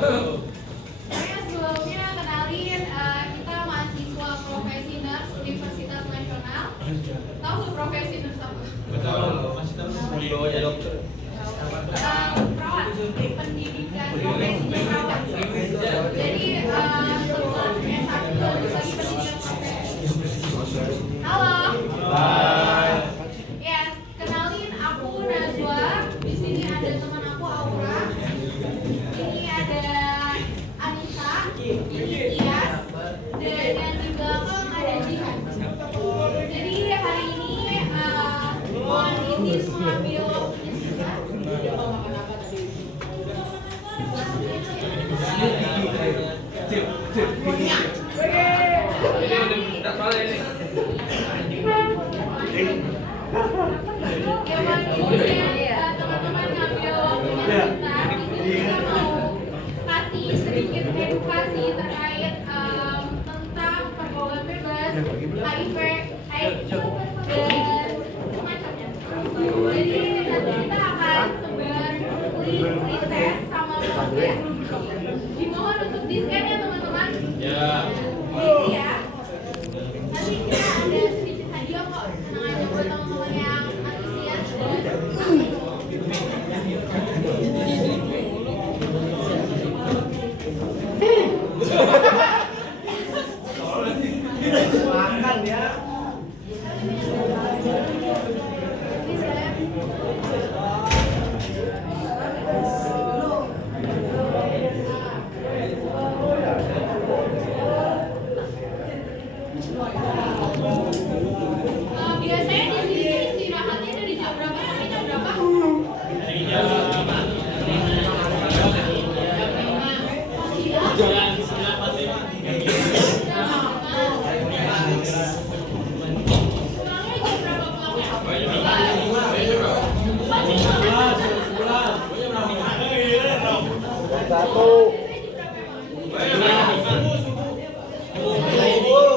Saya sebelumnya kenalin kita mahasiswa profesi nurse Universitas Nasional. Tahu nggak profesi nurse apa? Betul, masih tahu di bawahnya dokter. Perawat, pendidikan profesinya perawat. Jadi setelah S1 lanjut lagi pendidikan profesi. Halo. Hai. Ya, kenalin aku Najwa. Di sini ada teman aku Aura. Ini ada Anissa, ini Tias, dan di belakang ada Jihan. Jadi hari ini mohon izin mengambil waktunya sebentar. Teman-teman ngambil waktunya sebentar. Di sini kita mau kasih sedikit edukasi terkait tentang pergaulan bebas, HIV, AIDS, dan semacamnya. Jadi nanti kita akan sebar link tes sama tes. Dimohon untuk di-scan ya teman-teman. Ya. Ini ya. Nanti kita ada sedikit hadiah kok. Tenang aja buat teman-teman yang antusias makan ya. Biasanya di sini istirahatnya dari jam berapa sampai jam berapa? Jalan 9:45. Pulangnya jam berapa pulangnya? Satu.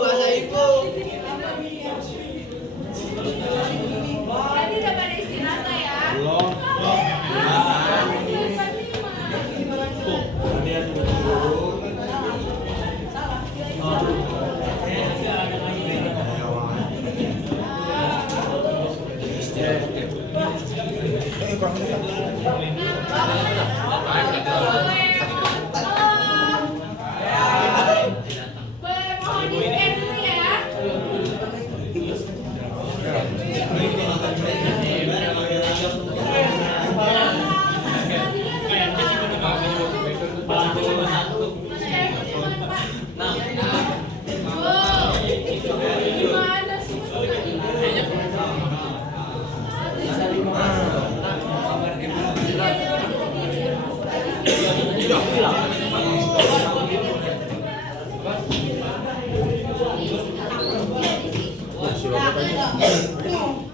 Bahasa ibu. Berarti udah pada istirahat lah ya? Belum. Boleh mohon di-scan dulu ya. Gimana sih?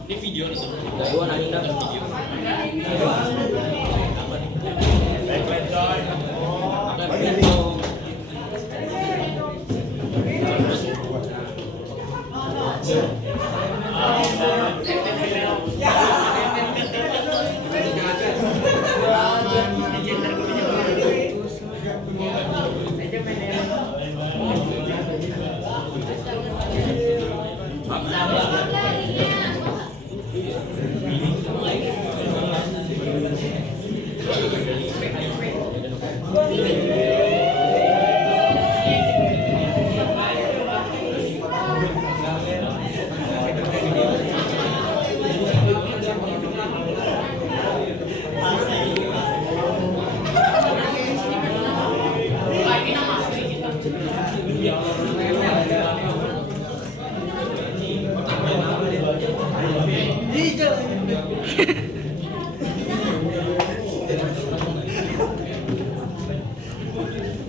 Ini video nih. Gua nanya video.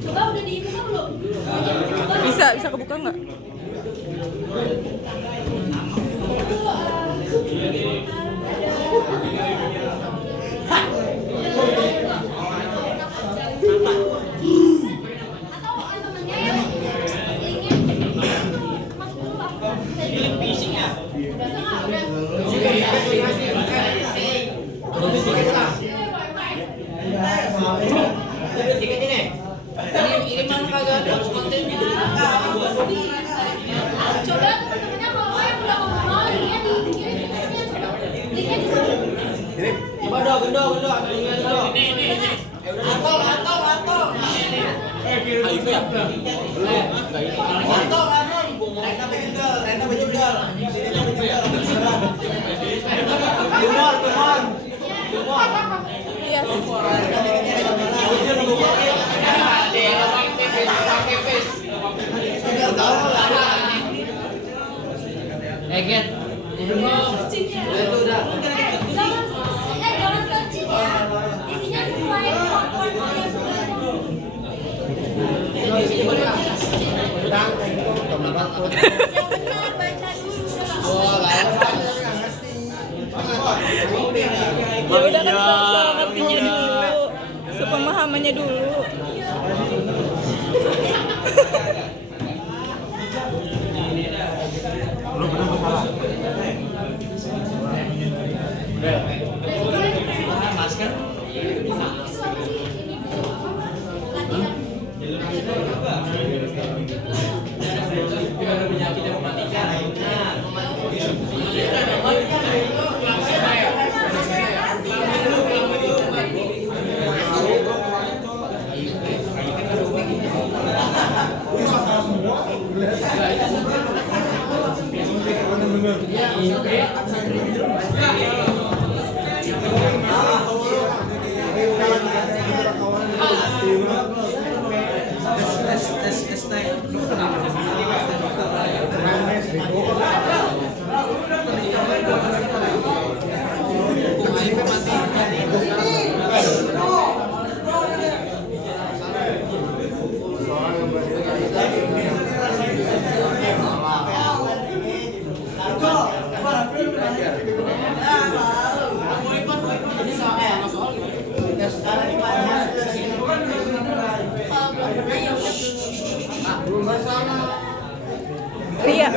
Coba udah dibuka belum? Bisa kebuka nggak? Ini mana kagak ada kontennya. Coba teman-temannya kalau yang udah ngomong lihat di kiri linknya di sana. Coba gendo. Ini. Atol. HIV ya? Belum. Enggak ini. Atol. Rena bejundal. Tumor. Iya. Eket. Itu udah. Jangan searching ya. Isinya sesuai form-form yang sudah yang benar baca dulu. Ya udah kan artinya dulu, sepemahamannya dulu. Masker. Penyakit yang mematikan. Ria.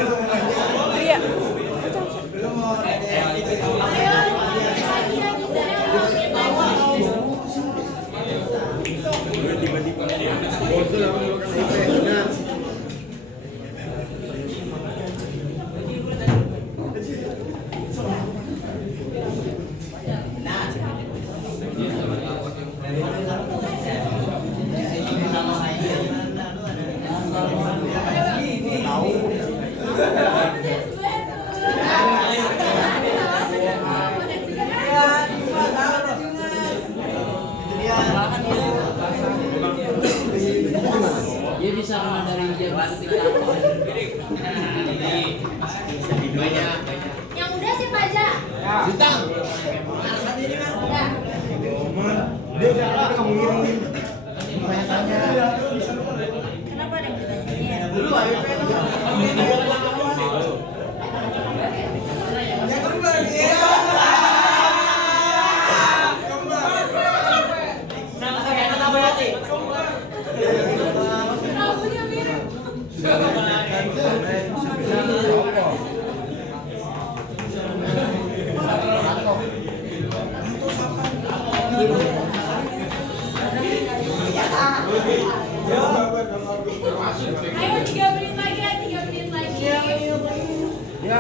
Dia bisa mengendari dia banting tangan. Banyak. Yang udah sih Paja. Bintang. Udah. Dia udah kamu ngirimin. Kenapa ada yang ditanya? Dulu ayo Rambutnya mirip. Ayo 3 menit lagi ya, 3 menit lagi. Ya,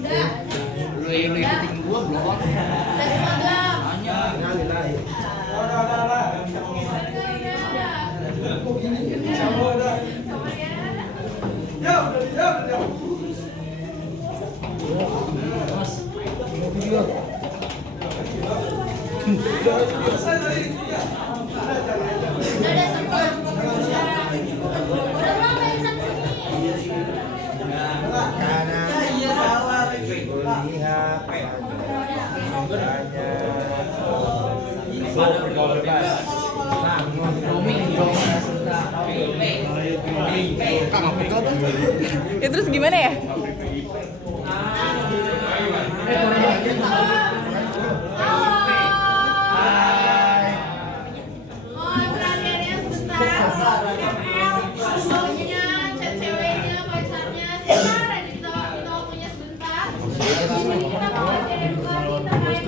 Udah. lu ikutin gua belum. Udah semagam. Udah semua. Udah lama yang satu sini. karena melihat bergaul bebas. Nah, Ya terus gimana ya? Mohon perhatiannya sebentar. ML, cowoknya, ceweknya, pacarnya, sebentar aja kita waktunya sebentar. Jadi kita mau ada edukasi terkait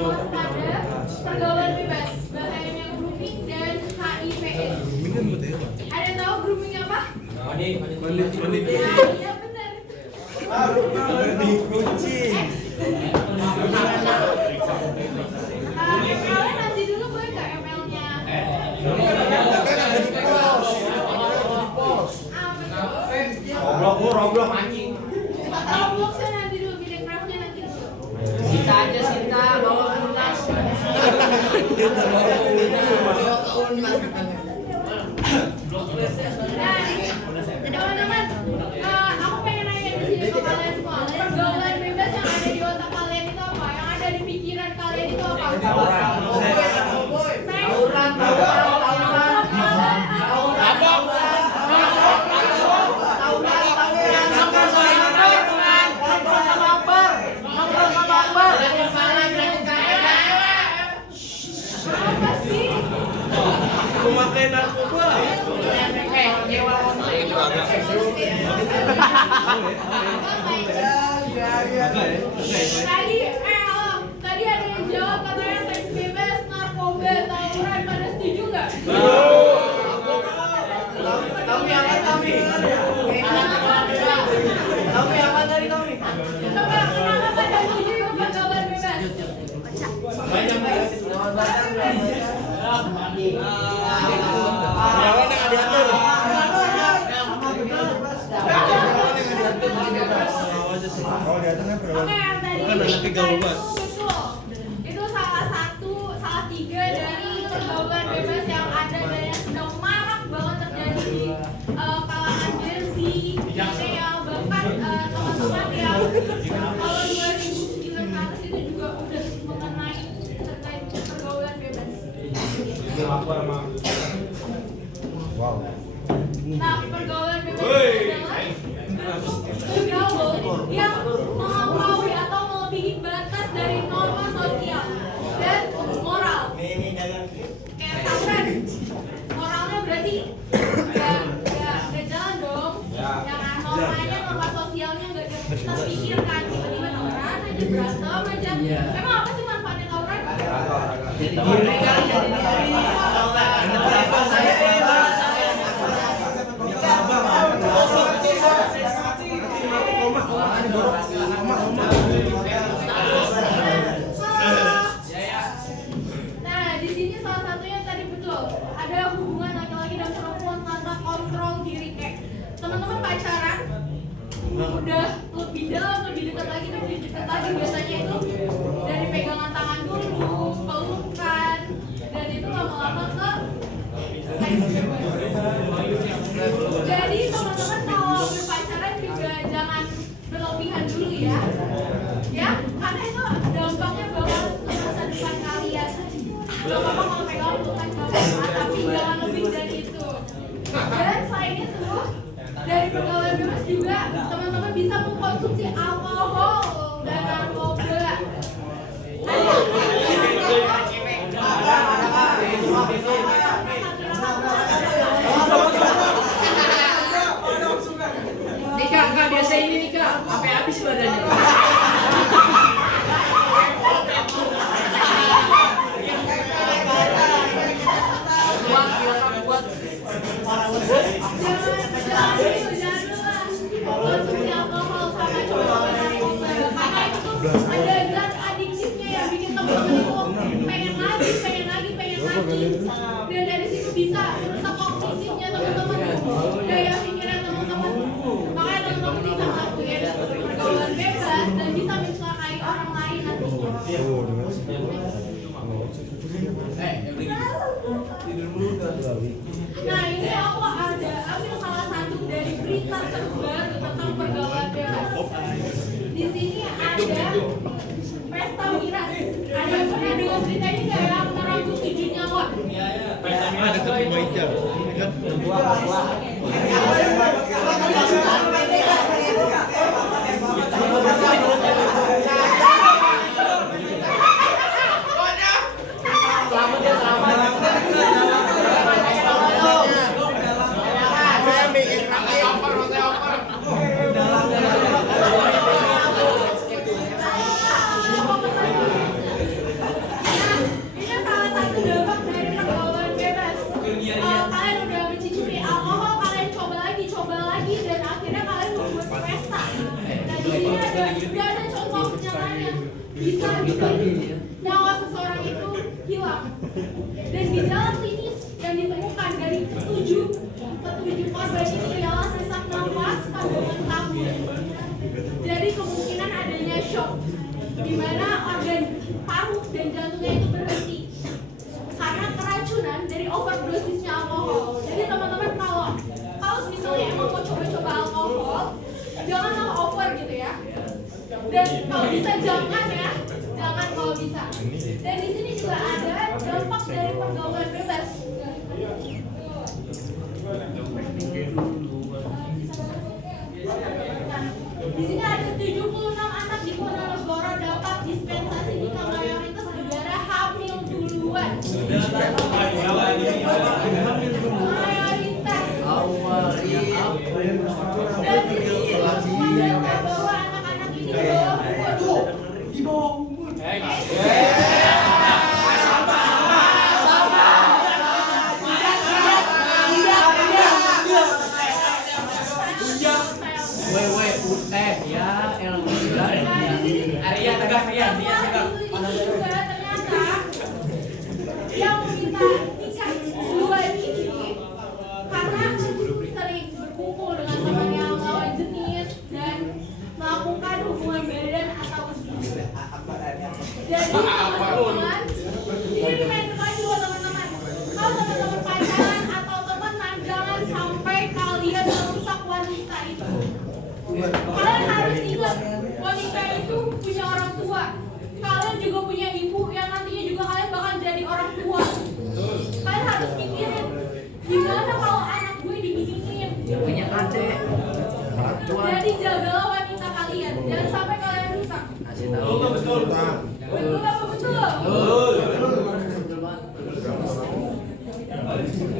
Iya benar. Kucing. Kalian nanti dulu boleh nggak ML-nya? Roblok anjing. Roblox-nya nanti dulu, Minecraft-nya nanti dulu. Sinta aja Sinta bawa unas. Nah, teman-teman, aku pengen nanya di sini ke kalian semua. Pergaulan bebas yang ada di otak kalian itu apa? Yang ada di pikiran kalian itu apa? Apa sih? Memakai narkoba. Tadi ada yang jawab katanya seks bebas, narkoba, tawuran, pada setuju nggak? Coba kenapa pada setuju itu pergaulan bebas? Kalau di atasnya Oke, yang tadi betul. Itu salah tiga dari pergaulan bebas yang ada dan yang sedang marak banget terjadi di kalangan Gen Z, milenial, bahkan teman-teman yang kalau 2009 ke atas itu juga udah mengenai terkait pergaulan bebas. Wow. Nah, pergaulan bebas adalah bergaul yang melampaui atau melebihi batas dari norma sosial dan moral. Kayak tawuran, moralnya berarti nggak jalan dong. Yang normanya, norma sosialnya nggak kita pikirkan. Tiba-tiba tawuran aja, berantem aja. Emang apa sih manfaatnya tawuran? Jadi diri kan jadi diri. Nah, di sini salah satunya tadi betul. Ada hubungan laki-laki dan perempuan tanpa kontrol diri. Kayak teman-teman pacaran udah lebih dalam, lebih dekat lagi, biasanya itu dari pegangan tangan dulu, pelukan, dan itu lama-lama ke seks bebas. Jadi teman-teman kalau berpacaran juga jangan berlebihan dulu ya. Ya, karena itu dampaknya bakal ke masa depan kalian. Gak apa-apa kalau pegang pelukan gak apa-apa, tapi jangan lebih dari itu. Dan selain itu, dari pergaulan bebas juga teman-teman bisa mengkonsumsi alkohol dan narkoba. Nika, Kak, biasa ini Nika, sampai habis badannya. Kuat. Jangan dulu lah konsumsi alkohol sama cowok narkoba, karena itu tuh ada zat adiktifnya yang bikin teman-teman itu pengen lagi, dan dari situ bisa merusak kognitifnya teman-teman, daya pikiran teman-teman. Makanya teman-teman bisa melakukan pergaulan bebas dan bisa mencelakai orang lain nantinya. Nah, ini aku ada ambil salah satu dari berita terbaru tentang pergaulan bebas. Di sini ada pesta miras. Ada yang pernah dengar berita ini nggak, yang merenggut 7 nyawa? Ada ketemu hijau. Ini salah satu dampak dari pergaulan bebas. Kalau kalian udah mencicipi alkohol, kalian coba lagi bisa bikin nyawa seseorang itu hilang. Dan gejala klinis yang ditemukan dari ketujuh korban ini ialah sesak nafas, pandangan kabur. Jadi kemungkinan adanya shock, di mana organ paru dan jantungnya itu berhenti karena keracunan dari overdosisnya alkohol. Jadi teman-teman kalau misalnya emang mau coba-coba alkohol, jangan over gitu ya. Dan kalau bisa jangan ya, jangan kalau bisa. Dan di sini juga ada dampak dari pergaulan bebas. Di sini ada 76 anak di Ponorogo dapat dispensasi nikah mayoritas negara hamil duluan. Mayoritas. Dan di sini mendata bahwa anak-anak ini di bawah umur. Arya tegak, Arya tegak. Juga ternyata yang meminta nikah duluan ini karena sering berkumpul dengan teman yang lawan jenis dan melakukan hubungan badan atau jadi teman-teman ini rekomendasi buat teman-teman, kalau teman-teman pacaran atau temenan jangan sampai kalian merusak wanita itu. Kalian harus ingat, wanita itu punya orang tua. Kalian juga punya ibu yang nantinya juga kalian bakal jadi orang tua. Kalian harus pikirin, gimana kalau anak gue diginiin. Dia punya adik. Jadi jagalah wanita kalian, jangan sampai kalian rusak. Kasih tahu. Betul apa betul?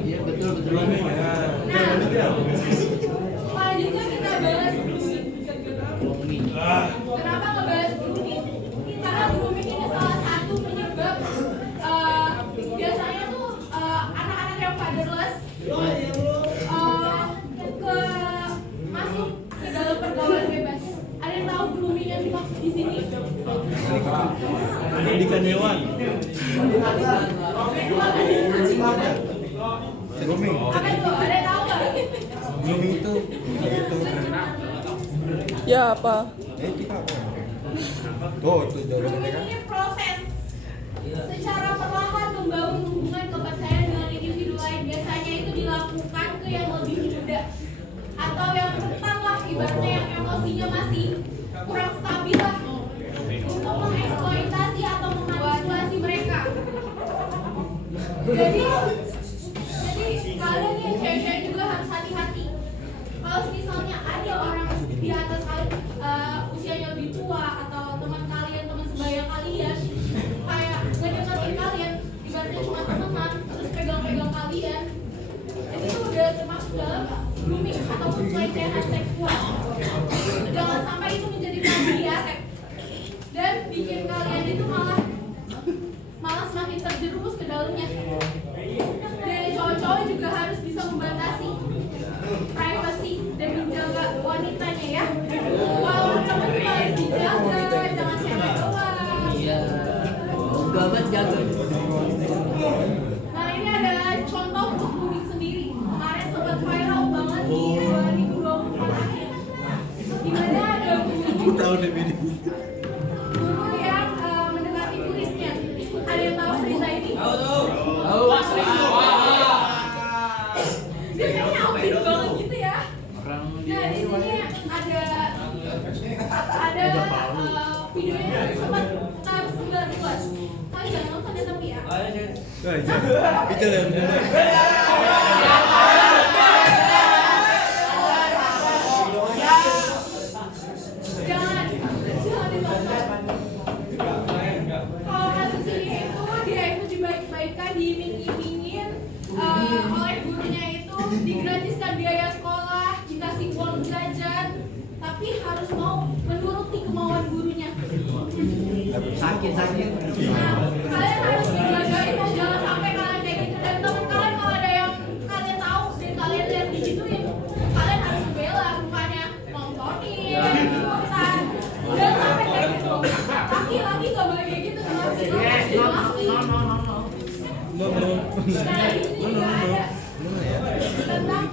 Iya betul. Nah, selanjutnya kita bahas grooming. Kenapa ngebahas grooming? Karena grooming ini salah satu penyebab biasanya tuh anak-anak yang fatherless masuk ke dalam pergaulan bebas. Ada yang tahu grooming yang dimaksud di sini? Pendidikan hewan. Grooming. Apa itu? Ada yang tahu nggak? Grooming itu Ya apa? itu apa? Tuh jawabannya Grooming kan. ini proses secara perlahan membangun hubungan kepercayaan dengan individu lain. Biasanya itu dilakukan ke yang lebih muda atau yang rentan lah, ibaratnya yang emosinya masih kurang stabil lah, untuk mengeksploitasi atau memanipulasi mereka. Jadi kalian nih cewek-cewek juga harus hati-hati. Kalau misalnya ada orang di atas kalian, usianya lebih tua atau teman kalian, teman sebaya kalian, kayak ngedeketin kalian, ibaratnya cuma teman, terus pegang-pegang kalian, itu tuh udah termasuk dalam grooming ataupun pelecehan seksual. Jangan sampai itu menjadi plagiat dan bikin kalian itu malah semakin terjerumus ke dalamnya. Dan cowok-cowok juga harus bisa membatasi privacy dan menjaga wanitanya ya. Walaupun teman juga harus dijaga, jangan cewek doang. Iya. Enggak banget jaga. Nah ini adalah contoh untuk grooming sendiri. Kemarin sempat viral banget di 2024 akhir. Dimana ada Aku tahu deh ini. guru yang mendekati muridnya. Ada yang tahu cerita ini? Tahu. Dia kayaknya update banget gitu ya. Orang Nah di sini ada videonya sempat tersebar luas. Kalian jangan nonton ya tapi ya. Nah, itu lah benar. Jangan ditonton. Kalau kasus ini itu dia itu dibaik-baikkan, diiming-imingin oleh gurunya itu, digratiskan biaya sekolah, dikasih uang jajan, tapi harus mau menuruti kemauan gurunya. sakit. Nah, kalian harus dijagain, jangan sampai kalian kayak gitu. Dan teman kalian kalau ada yang kalian tahu dan kalian lihat digituin, kalian harus bela, bukannya nontonin, ikutan. Jangan sampai kayak gitu. Laki-laki nggak boleh kayak gitu. Laki. Nah, ini juga ada tentang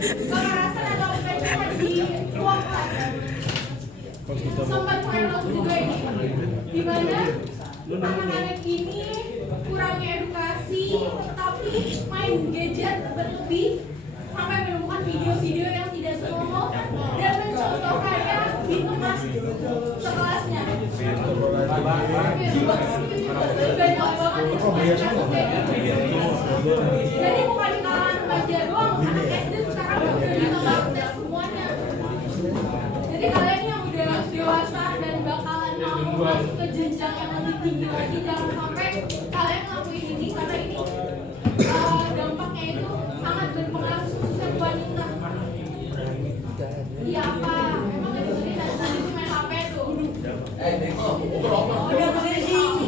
kekerasan atau pelecehan di ruang kelas. Sempat viral juga ini, di mana anak-anak ini kurangnya edukasi, tapi main gadget berlebih sampai menemukan video-video yang tidak senonoh dan mencontohkannya di kelas sekelasnya. Jadi bukan di kalangan remaja doang, anak SD sekarang udah bisa mengakses semuanya. Jadi kalian yang udah dewasa dan bakalan mau masuk ke jenjang yang lebih tinggi lagi, jangan sampai kalian ngelakuin ini karena ini dampaknya itu sangat berpengaruh khususnya buat wanita. Iya apa? Emang itu tadi tuh main HP tuh. Udah pakai sini.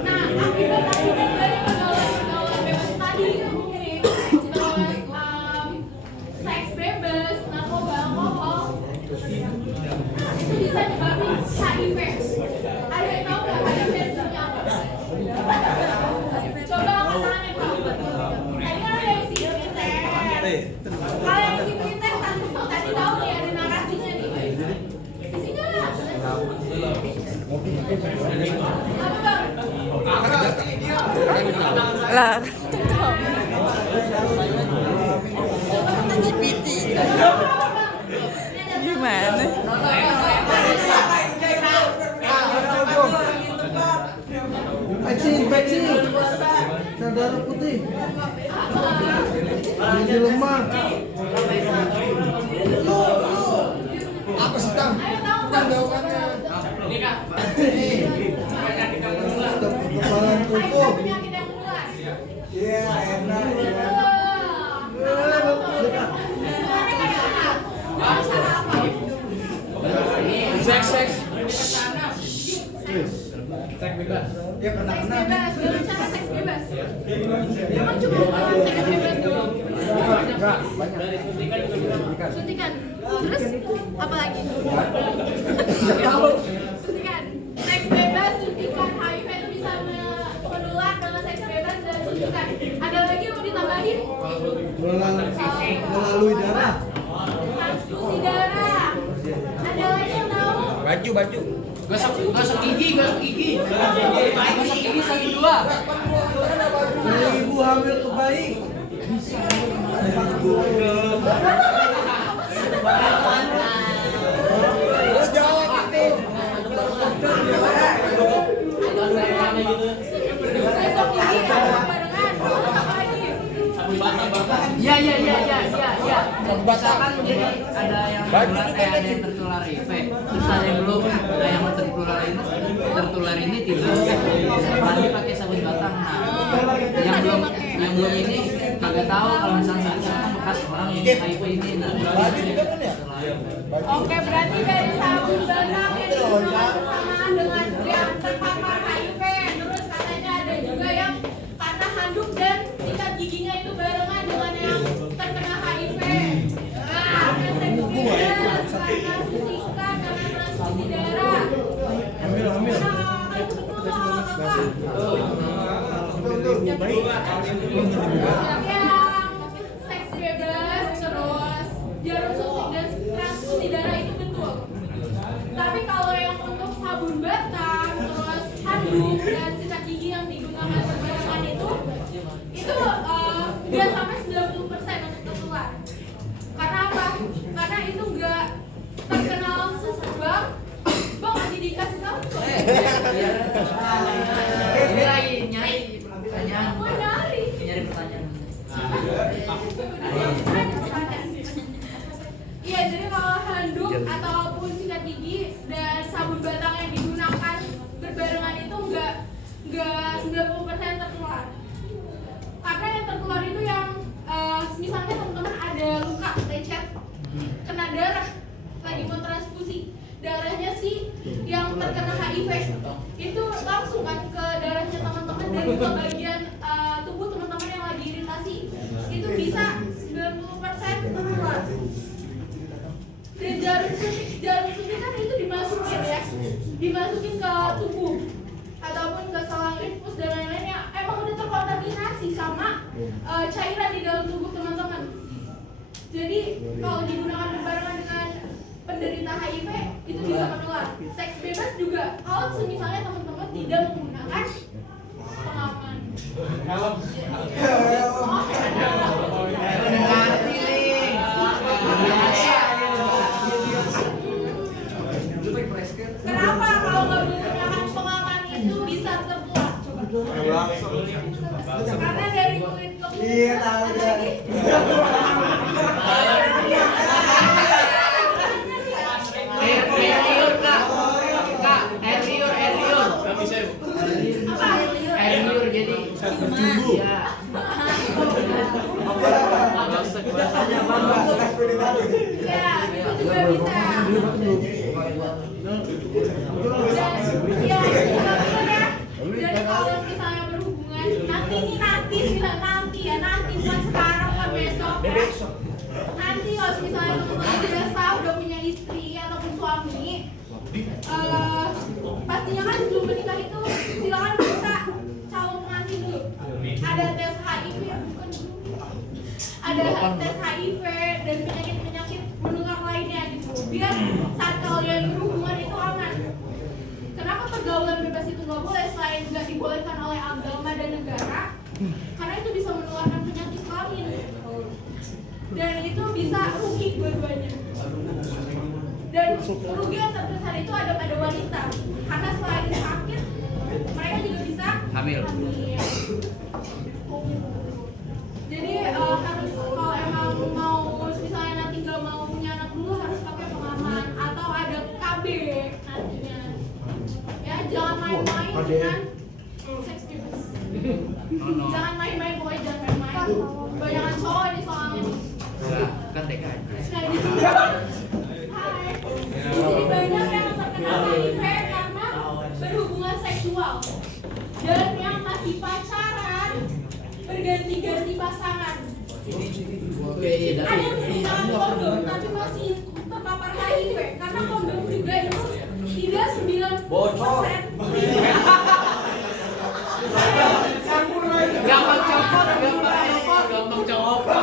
Nah, akibat dari pergaulan bebas tadi mungkin terus seks bebas, narkoba, alkohol itu bisa nyebabin HIV. Ada yang tahu nggak HIV itu apa? Coba angkat tangan yang tahu. Tadi kan ada yang isi tes. Kalau yang isi tes tadi tahu nih ada narasinya nih. Isi nggak? Apa bang? Lah. Gimana? Vaksin. Darah putih. Jadi lemah. Apa sih Tang? Tang jawabannya. Kepalan kuku. Iya, enak ya. Seks. Seks bebas. Ya pernah. Seks bebas, dengan cara seks bebas. Emang cuma seks bebas doang. Suntikan. Terus apa lagi? Suntikan. Seks bebas, suntikan HIV itu bisa menular dengan seks bebas dan suntikan. Ada lagi yang mau ditambahin? Melalui darah. Transfusi darah. Ada lagi yang tahu? Baju. Gosok gigi. Gosok gigi 1, 2. Ibu hamil ke bayi. Jawab itu. Besok gigi barengan. Terus apa lagi? Iya. Misalkan jadi ada yang tertular HIV, terus ada yang belum, yang tertular ini tidak mandi pakai sabun batang. Nah, yang belum ini kagak tahu kalau misalnya sekarang bekas orang yang HIV ini. Oke, berarti dari sabun batang yang digunakan bersamaan dengan yang terpapar HIV. Terus katanya ada juga yang karena handuk dan sikat giginya itu barengan dengan yang terkena HIV. Nah, ada seks bebas, karena suntikan, karena transfusi darah. Hamil. Nah, itu betul kakak. Baik. Yang seks bebas, terus jarum suntik dan transfusi darah itu betul. Tapi kalau yang untuk sabun batang, terus handuk dan sikat gigi yang digunakan berbarengan itu dia sampai 90% untuk tertular. Karena apa? Karena itu nggak terkenal langsung. Bang lagi dikasih tahu kok. Ini lagi nyari pertanyaan. Mau nyari. Nyari pertanyaan. Iya, jadi kalau handuk ataupun sikat gigi dan sabun batang yang digunakan berbarengan itu nggak 90% tertular. Karena yang tertular itu yang misalnya teman-teman ada luka lecet, kena darah, lagi mau transfusi, darahnya sih yang terkena HIV itu langsung kan ke darahnya teman-teman dan ke bagian tubuh teman-teman yang lagi iritasi, itu bisa 90% Jadi kalau digunakan berbarengan dengan penderita HIV itu bisa menular. Seks bebas juga kalau misalnya teman-teman tidak menggunakan pengaman. Kenapa kalau nggak menggunakan pengaman itu bisa tertular? Coba. Karena dari kulit ke kulit. Iya, tahu ya. Air liur kak, air liur. Apa? Air liur jadi berjumbu. Ya. Ya, itu juga bisa. Ya, itu juga benar ya. Jadi kalau misalnya berhubungan nanti bukan sekarang kan besok ya. Nanti kalau misalnya teman-teman udah sah, udah punya istri ataupun suami, pastinya kan sebelum menikah itu silakan bisa calon pengantin dulu. Ada tes HIV, ada tes HIV dan penyakit menular lainnya gitu. Biar saat kalian berhubungan itu aman. Kenapa pergaulan bebas itu nggak boleh selain nggak dibolehkan oleh agama dan negara? Karena itu bisa menularkan penyakit kelamin. Dan itu bisa rugi dua-duanya. Dan rugi yang terbesar itu ada pada wanita. Karena selain sakit, mereka juga bisa Hamil. Jadi harus kalau emang mau misalnya nanti nggak mau punya anak dulu harus pakai pengaman atau ada KB nantinya. Ya jangan main-main dengan seks bebas. Jangan main-main, pokoknya jangan main-main. Banyakan cowok ini soalnya. Kan TK. Nah di sini, hai, di sini banyak yang terkena HIV karena berhubungan seksual dan yang masih pacaran berganti-ganti pasangan. Ada yang menggunakan kondom tapi masih terpapar HIV karena kondom juga itu tidak 9%. Gampang copot.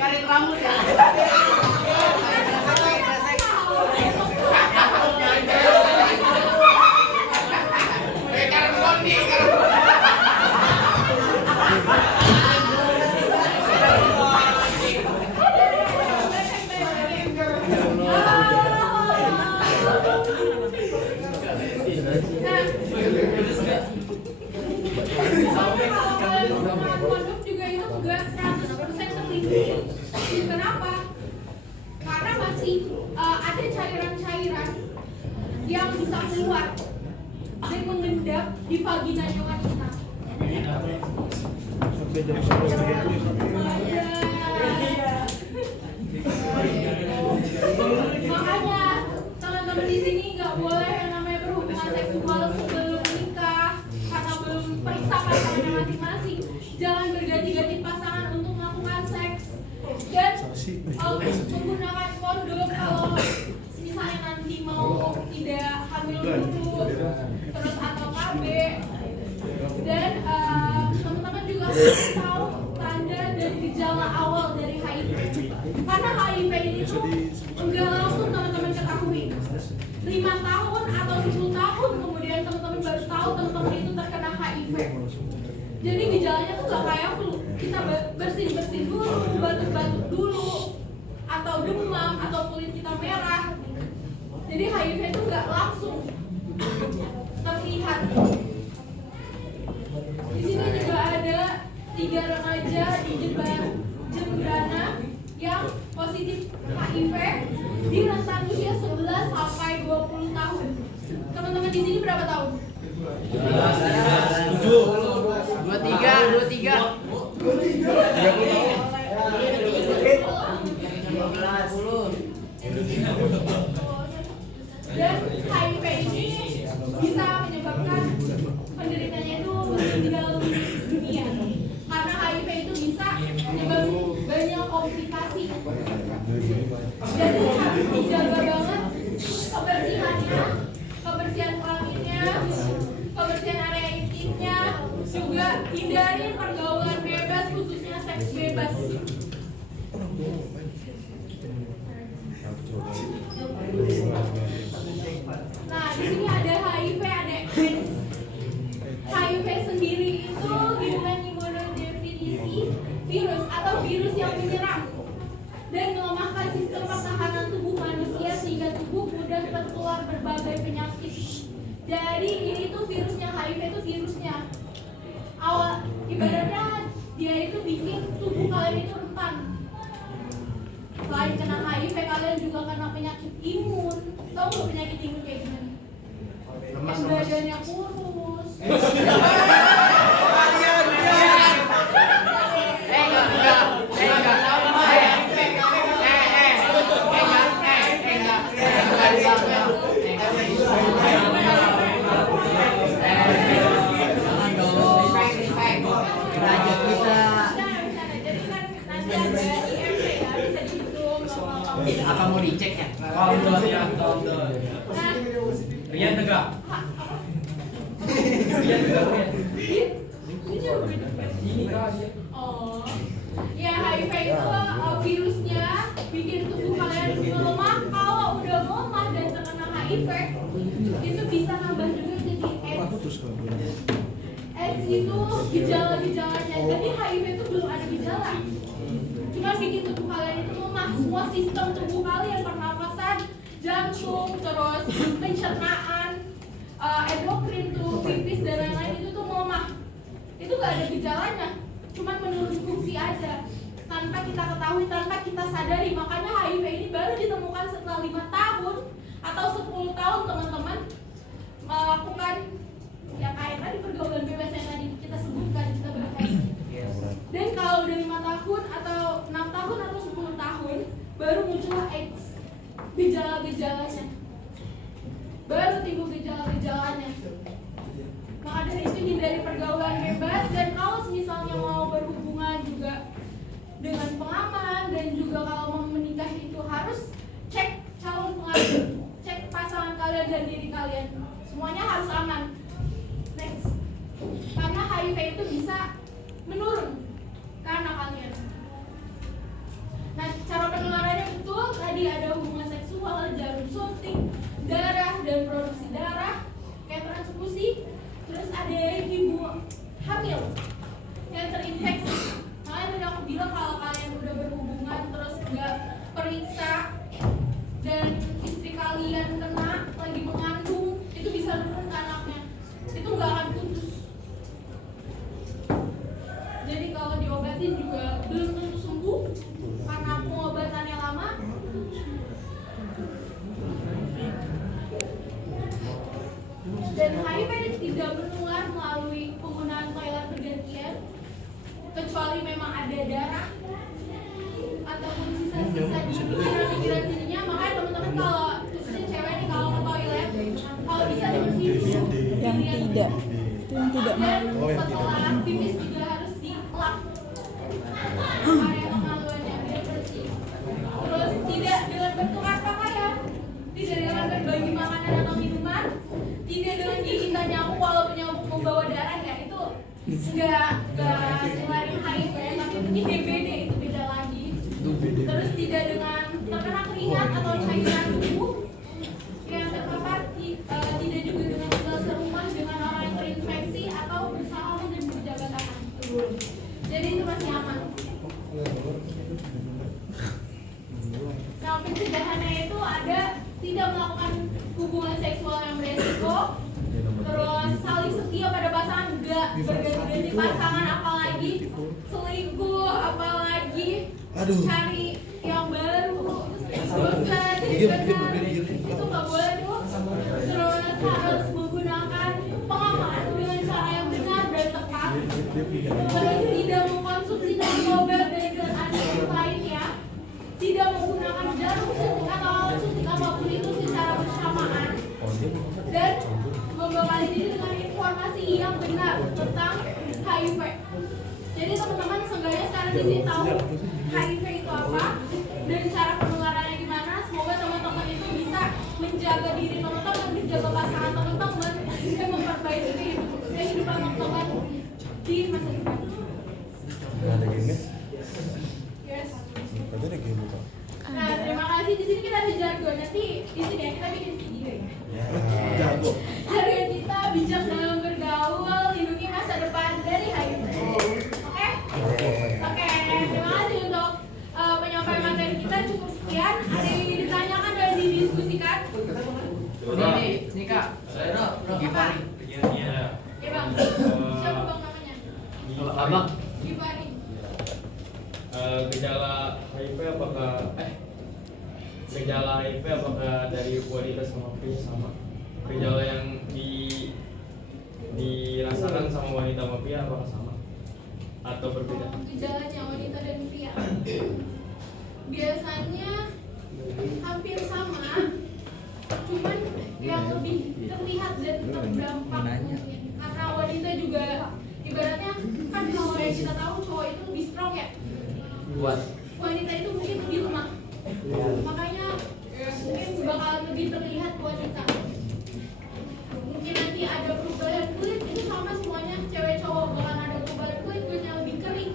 Karet rambut ya. Kondom juga itu enggak 100% terlindungi. Kenapa? Karena masih ada cairan-cairan yang bisa keluar dan mengendap di vaginanya wanita. Makanya teman-teman di sini nggak boleh yang namanya berhubungan seksual sebelum nikah karena belum periksa pasangannya masing-masing. Jangan berganti-ganti pasangan untuk melakukan seks dan menggunakan kondom kalau misalnya nanti mau tidak hamil dulu, terus atau KB. Dan teman-teman juga harus tahu tanda dan gejala awal dari HIV. Karena HIV ini tuh enggak langsung teman-teman ketahui. 5 tahun atau 10 tahun kemudian teman-teman baru tahu teman-teman itu terkena HIV. Jadi gejalanya tuh gak kayak flu. Kita bersin-bersin dulu, batuk-batuk dulu, atau demam, atau kulit kita merah. Jadi HIV itu gak langsung terlihat. Di sini juga ada 3 remaja di Jembrana yang positif HIV di rentan usia 11 sampai 20 tahun. Teman-teman di sini berapa tahun? 23. Dan HIV ini bisa menyebabkan penderitanya itu meninggal dunia. Karena HIV itu bisa menyebabkan banyak komplikasi. Jadi harus dijaga banget kebersihannya, kebersihan kelaminnya, kebersihan area intimnya, juga hindarin pergaulan bebas, khususnya seks bebas. Nah, di sini ada HIV, ada AIDS. HIV sendiri itu human immunodeficiency virus atau virus yang menyerang dan melemahkan sistem pertahanan tubuh manusia sehingga tubuh mudah tertular berbagai penyakit. Jadi ini tuh virusnya, HIV itu virusnya. Awal ibaratnya dia itu bikin tubuh kalian itu rentan. Selain kena HIV, kalian juga kena penyakit imun. Tahu nggak penyakit imun kayak gimana? Yang badannya kurus. Apa mau dicek ya? Rian tegak. Oh, ya HIV itu virusnya bikin tubuh kalian melemah. Kalau udah melemah dan terkena HIV, itu bisa nambah juga jadi AIDS. AIDS itu gejala-gejalanya. Jadi HIV itu belum ada gejala. Cuma bikin tubuh kalian itu lemah. Semua sistem tubuh kalian, pernapasan, jantung, terus pencernaan, endokrin tuh, pipis dan lain-lain itu tuh melemah. Itu gak ada gejalanya, cuman menurun fungsi aja tanpa kita ketahui, tanpa kita sadari. Makanya HIV ini baru ditemukan setelah 5 tahun atau 10 tahun teman-teman melakukan ya kayak tadi pergaulan bebas yang tadi kita sebutkan, kita bahas. Dan kalau udah 5 tahun atau 6 tahun atau 10 tahun baru muncul AIDS, gejala-gejalanya baru timbul gejala-gejalanya. Maka dari itu hindari pergaulan bebas, dan kalau misalnya mau berhubungan juga dengan pengaman, dan juga kalau mau menikah itu harus cek calon pengantin, cek pasangan kalian dan diri kalian, semuanya harus aman. Next, karena HIV itu bisa menurun ke anak kalian. Nah, cara penularannya betul, tadi ada hubungan seksual, jarum suntik, darah dan produksi darah, kayak transfusi. Terus ada ibu hamil yang terinfeksi. Makanya tadi aku bilang kalau kalian udah berhubungan terus nggak periksa dan istri kalian kena lagi mengandung, itu bisa turun ke anaknya. Itu nggak akan putus. Jadi kalau diobatin juga belum tentu sembuh karena pengobatannya lama. Dan HIV tidak menular melalui penggunaan toilet bergantian, kecuali memang ada darah ataupun sisa-sisa pikiran sininya. Makanya teman-teman kalau khususnya cewek nih kalau ke toilet, kalau bisa dibersihin dulu. Yang tidak, itu yang tidak Dan mau. setelah pipis juga harus dilap area kemaluannya biar bersih. Terus tidak dengan bertukar pakaian, tidak dengan berbagi makanan atau minuman, tidak dengan gigitan nyamuk walaupun nyamuk membawa darah, ya itu nggak ngeluarin HIV, tapi ini DBD, itu beda lagi. Terus tidak dengan terkena keringat atau cairan tubuh yang terpapar, tidak juga dengan tinggal serumah dengan orang yang terinfeksi atau bersalaman dan berjabat tangan. Jadi itu masih aman. Nah, pencegahannya itu ada tidak melakukan hubungan seksual yang beresiko, terus saling setia pada pasangan, enggak berganti-ganti pasangan, apalagi selingkuh, apalagi cari yang baru, dosa, jadi benar, itu nggak boleh tuh. Terus harus menggunakan pengaman dengan cara yang benar dan tepat. Terus tidak mengkonsumsi narkoba dan adiktif lainnya, tidak menggunakan jarum suntik atau alat suntik apapun itu secara bersamaan, dan membekali diri dengan informasi yang benar tentang HIV. Jadi teman-teman seenggaknya sekarang di sini tahu HIV itu apa dan cara penularannya gimana. Semoga teman-teman itu bisa menjaga diri teman-teman, menjaga pasangan teman-teman, dan memperbaiki kehidupan teman-teman di sini ya, kita bikin video ya. Jago. Harga kita bijak dalam bergaul, lindungi masa depan dari HIV. Oke? Oke, terima kasih untuk penyampaian materi kita cukup sekian. Ada yang ingin ditanyakan dan didiskusikan? Ini Kak, Givari. Ya bang, siapa bang namanya? Abang. Givari. Gejala HIV apakah gejala HIV apakah dari wanita sama pria sama? Gejala yang dirasakan sama wanita sama pria apakah sama atau berbeda? Gejalanya wanita dan pria biasanya hampir sama, cuman yang lebih terlihat dan terdampak mungkin karena wanita juga ibaratnya kan kalau yang kita tahu cowok itu lebih strong ya, Buat. wanita itu mungkin lebih lemah, makanya mungkin bakalan lebih terlihat wanita. Mungkin nanti ada perubahan kulit itu sama semuanya, cewek cowok bakalan ada perubahan kulit, kulitnya lebih kering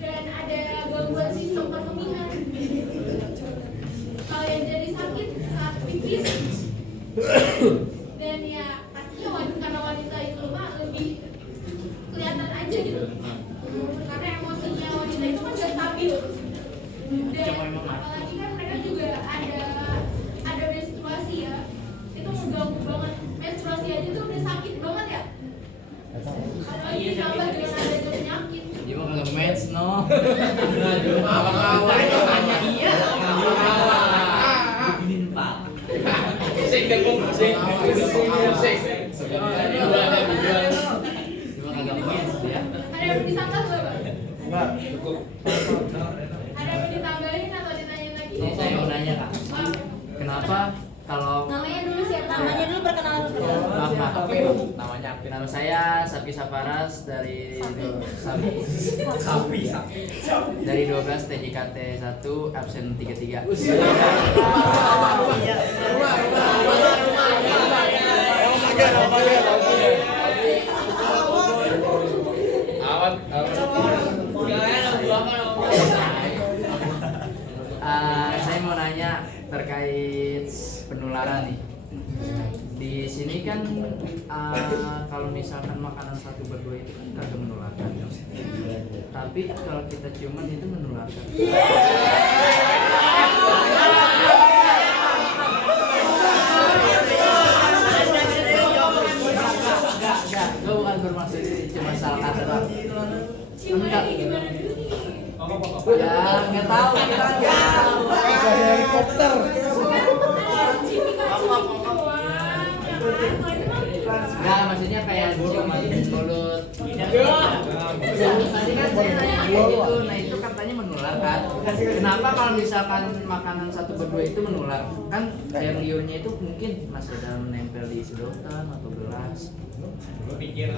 dan ada gangguan sistem perkembangan. Kalau yang jadi sakit saat pipis dan ya pastinya karena wanita itu lemah lebih kelihatan aja gitu, karena emosinya wanita itu kan gak stabil dan apalagi kan mereka juga ada menstruasi ya, itu mengganggu banget. Menstruasi aja tuh udah sakit banget ya, apalagi ditambah dengan adanya penyakit. Dia mah kagak match no. Awal-awal hanya iya. Bikinin Pak. Sing ganggu sing. Cuma kagak match ya. Ada yang disangka nggak bang? Enggak, cukup. Ada yang ditambahin atau ditanyain lagi? Saya mau nanya Kak. Maaf. Kenapa kalau Namanya dulu siapa? Namanya dulu perkenalan dulu. Maaf, namanya nama saya Sapi Saparas dari Sapi dari 12 TJKT 1 absen 33. Saya mau nanya terkait penularan nih. Di sini kan kalau misalkan makanan satu berdua itu kan kagak menularkan. Tapi kalau kita ciuman itu menularkan. Enggak, gue bukan bermaksud ini, cuma salah kata doang. Enggak. Gimana dulu nih? Ya, nggak tahu kita nggak. Kayak helikopter. Enggak, maksudnya kayak ciuman mulut. Tadi kan saya nanya kayak gitu, nah itu katanya menular kan. Kenapa kalau misalkan makanan satu berdua itu menular? Kan embrionya itu mungkin masih dalam menempel di sedotan atau gelas. Pikir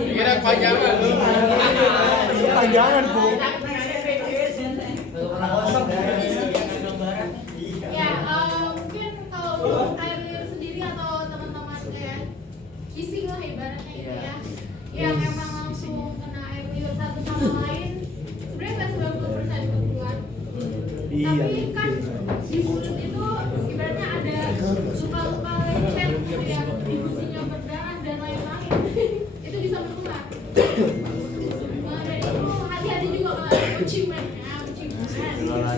Kira panjangan lu. Panjangan, Bu. Ya, mungkin kalau air liur sendiri atau teman-teman kayak kissing lah ibaratnya gitu ya, yang emang langsung kena air liur satu sama lain, sebenarnya kan 90% keluar. Tapi kan di mulut itu ibaratnya ada luka-luka lecet kayak difusinya berdarah dan lain-lain. Itu bisa menular. Nah, dari itu hati-hati juga kalau ada penciuman ya, penciuman. Udah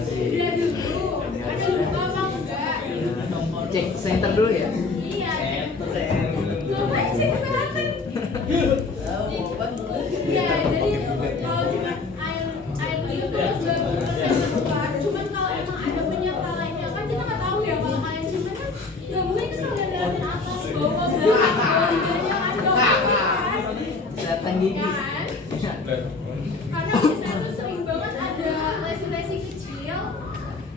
dulu, ada luka apa enggak? Cek center dulu ya. Iya. Ngapain sih kesehatan? Iya, jadi kalau cuma air liur tuh 90% keluar. Cuman kalau emang ada penyerta lainnya kan kita nggak tahu ya, kalau kalian ciuman kan nggak mungkin kan udah dari atas bawah liganya kan nggak mungkin kan? Kesehatan gigi. Ya kan? Karena biasanya tuh sering banget ada lesi-lesi kecil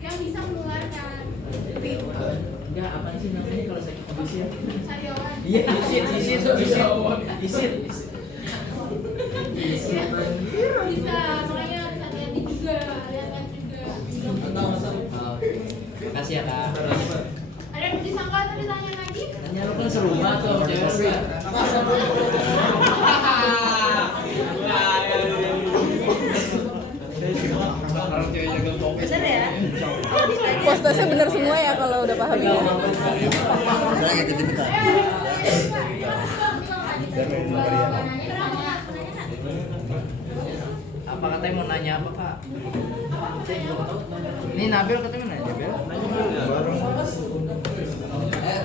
yang bisa menularkan. Enggak, apa sih namanya kalau sakit gizi ya? Sariolan. Iya, isit. Bisa, makanya harus hati-hati juga, lihat-lihat juga. Oke. Makasih ya Kak. Ada yang disangka atau ditanya lagi? Tanya lu kan serumah tuh, cewek lu ya. Bener ya? Oh, bisa postesnya bener semua ya kalau udah paham ya. Saya kayak gitu kita. Apa katanya mau nanya apa Pak? Ini Nabil katanya mau nanya Bel.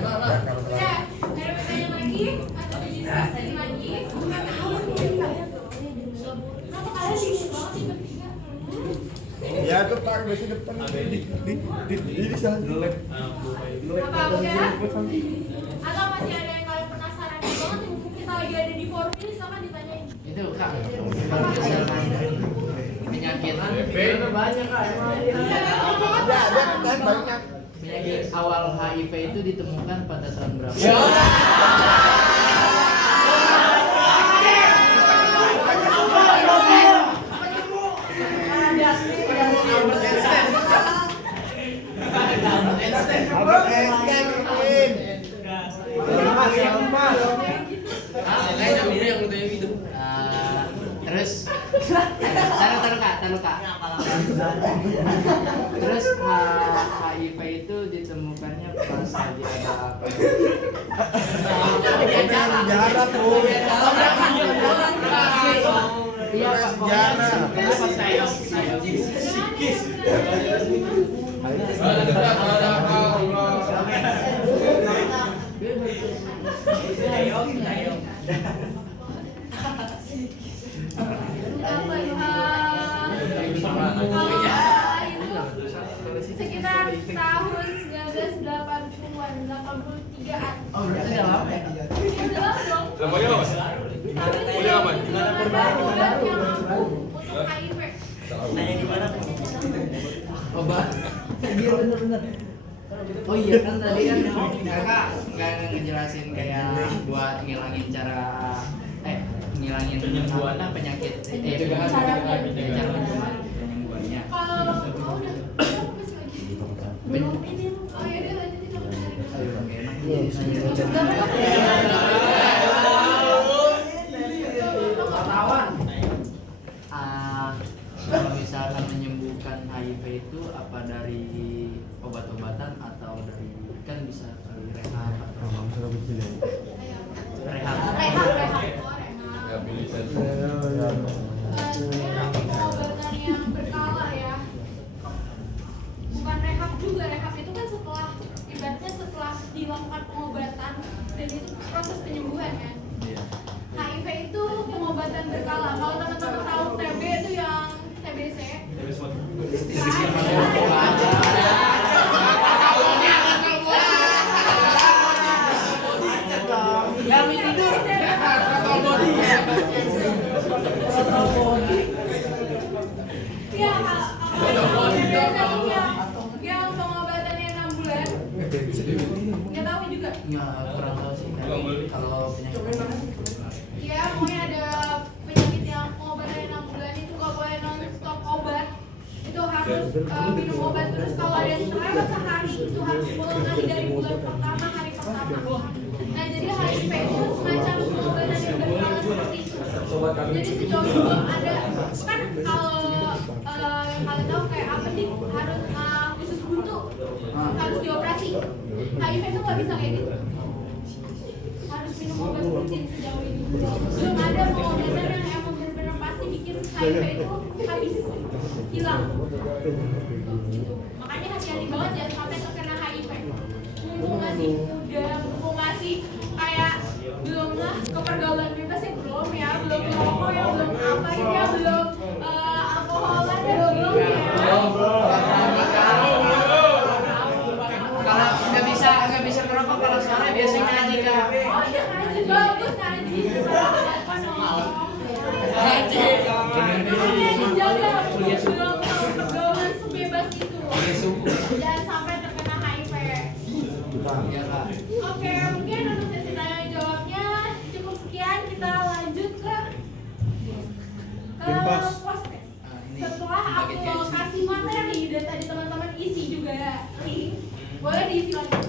Udah, ada pertanyaan lagi? Atau diskusi lagi? Nggak tahu nih. Kenapa kalian bingung banget sih bertiga? Ya tuh Pak, masih depan. Di sana jelek. Apa udah? Atau masih ada yang kalian penasaran banget? Mumpung kita lagi ada di forum ini, silakan ditanyain. Itu Kak. Misalkan penyakit banyak Kak. Banyak. Penyakit awal HIV itu ditemukan pada tahun berapa? Albert Einstein mungkin. Terus taruh Kak. Terus HIV itu ditemukannya pas lagi ada apa? Sejarah tuh. Iya Pak, Sejarah. Sekitar tahun 1980-an, 83-an. Oh berarti udah lama ya? Udah lama dong. Namanya apa? Kuliah apa? Obat yang ampuh untuk HIV. Obat. Iya bener. Oh iya kan tadi kan kakak nggak ngejelasin kayak buat ngilangin ngilangin apa penyakit cara penyembuhannya. Kalau mau udah, masih lagi. Belum ini. Oh ya udah lanjutin dong. Kalau misalkan menyembuhkan HIV itu apa dari obat-obatan atau dari kan bisa dari rehab atau rehab. Pengobatan yang berkala ya. Bukan rehab juga, rehab itu kan setelah ibaratnya setelah dilakukan pengobatan dan itu proses penyembuhan kan. HIV itu pengobatan berkala. Kalau teman-teman tahu TB itu yang TBC. Kami tidur. Iya, yang pengobatannya 6 bulan. Nggak tahu juga. Ya kurang tahu sih kalau penyakit. Iya, pokoknya ada penyakit yang pengobatannya 6 bulan itu nggak boleh non-stop obat. Itu harus minum obat terus. Kalau ada yang terlewat sehari itu harus mulai dari bulan pertama, hari pertama. Nah, jadi HIV itu semacam pengobatan yang berkala seperti itu. Jadi sejauh belum ada kan kalau yang kalian tahu kayak apa nih harus usus buntu harus dioperasi. HIV itu nggak bisa kayak gitu. Harus minum obat rutin sejauh ini. Belum ada pengobatan yang emang benar-benar pasti bikin HIV itu habis hilang. Gitu. Makanya hati-hati banget jangan sampai terkena HIV. Mumpung masih muda, mumpung masih kayak belum lah ke pergaulan bebas ya belum ya, belum rokok ya belum apa ya belum alkoholan ya belum ya. Kalau nggak bisa merokok kalau sore biasanya ngaji Kak. Oh iya ngaji bagus ngaji. Ngaji. Dijaga belum pergaulan sebebas itu. Jangan sampai terkena HIV. Iya Kak. Oke, mungkin untuk sesi tanya jawabnya cukup sekian. Kita lanjut ke post-test. Setelah aku kasih materi dan tadi teman-teman isi juga link, boleh diisi lagi.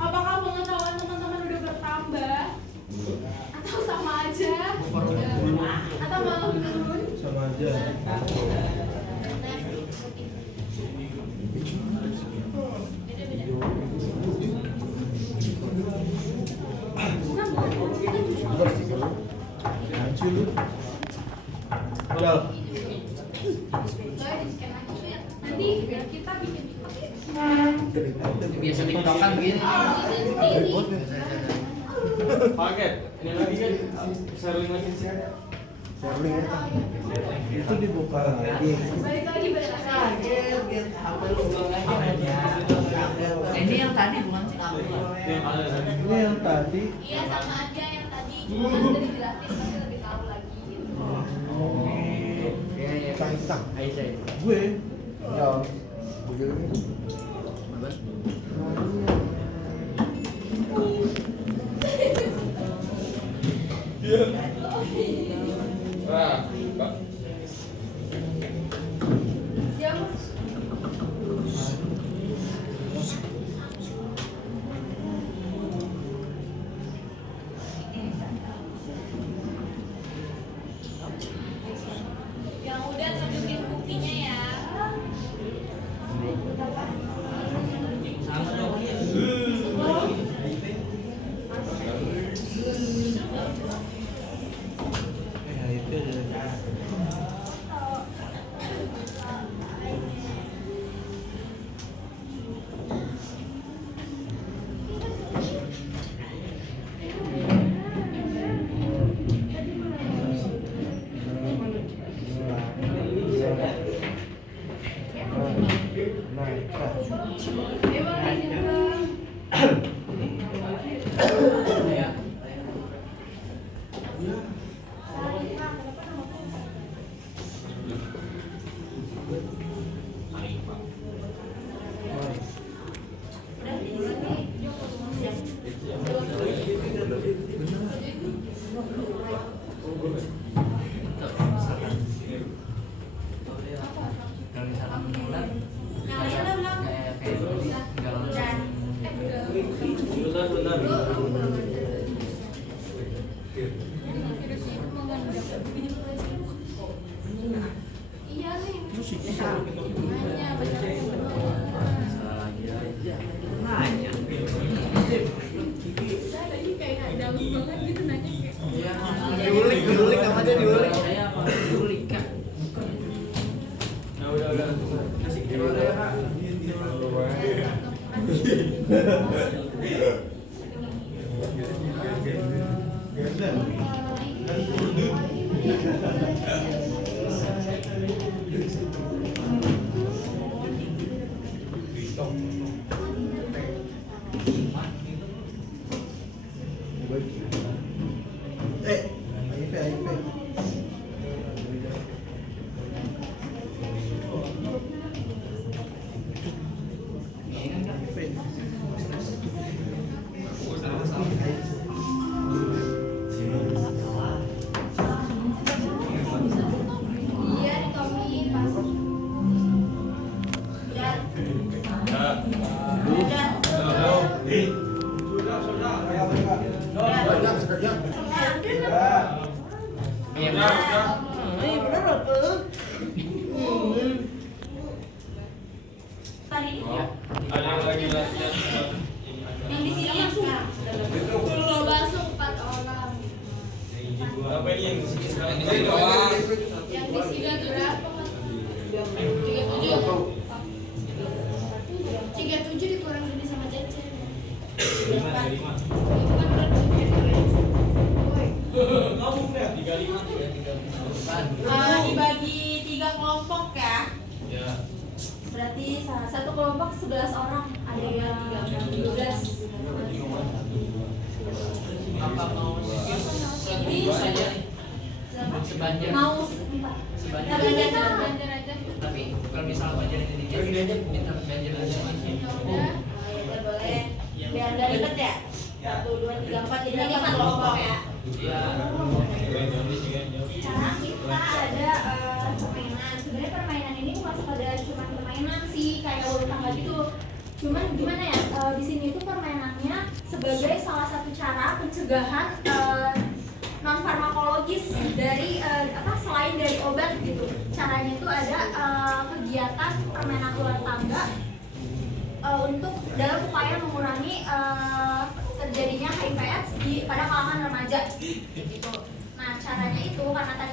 Apakah pengetahuan teman-teman udah bertambah atau sama aja? Atau malah menurun? Sama aja. lucu lu. Padahal. Nanti biar kita bikin Biasa tiktokan begini. Paket. Ini lagi kan sharing lagi sih. Sherling itu dibuka lagi. balik lagi berdasarkan Ini yang tadi bukan sih? Yang ada tadi. Ini yang tadi. iya sama aja yang tadi cuma udah dijelasin pasti lebih tahu lagi gitu. Iya iya. Sang. Aisyah itu. Gue. Ya. Begini. Bagus. Nah, Pak. Jamur. Yang udah tunjukin buktinya ya. Sama dong. Itu Kalau misalkan bulan, kayak tinggal Bentar. Iya nih. Nanya bener. salah lagi aja. Nanya. Tadi kayak dalam banget gitu nanya kayak. diulik sama dia diulik. Saya apa? Diulik kak. Nah, udah. Kasih gimana ya, Kak? Iya ditomin pas. Ya. Iya. Tadi Ada yang lagi latihan. yang di sini yang sekarang. Kalau bakso 4 orang. Apa ini yang di sini sekarang? Ini doang. Yang di sini ada berapa? 37 dikurang gini sama Cece. Dibagi 3 kelompok ya. Ya. Berarti satu kelompok 11 orang. Ada yang 13. Apa mau Ini saja sebanjar mau 4. sebanjar Tapi kita tapi kalau misalnya banjar ini dikit minta banjar aja masih udah boleh. Biar nggak ribet ya. 1, 2, 3, 4 jadi 4 kelompok ya. iya Sekarang kita ada permainan. Sebenarnya permainan ini bukan sekedar cuma permainan sih kayak ulut tangga gitu. Cuman gimana ya? Di sini itu permainannya sebagai salah satu cara pencegahan non farmakologis dari selain dari obat gitu. Caranya itu ada kegiatan permainan ulat tangga untuk dalam upaya mengurangi terjadinya HIV/AIDS pada kalangan remaja gitu. Nah caranya itu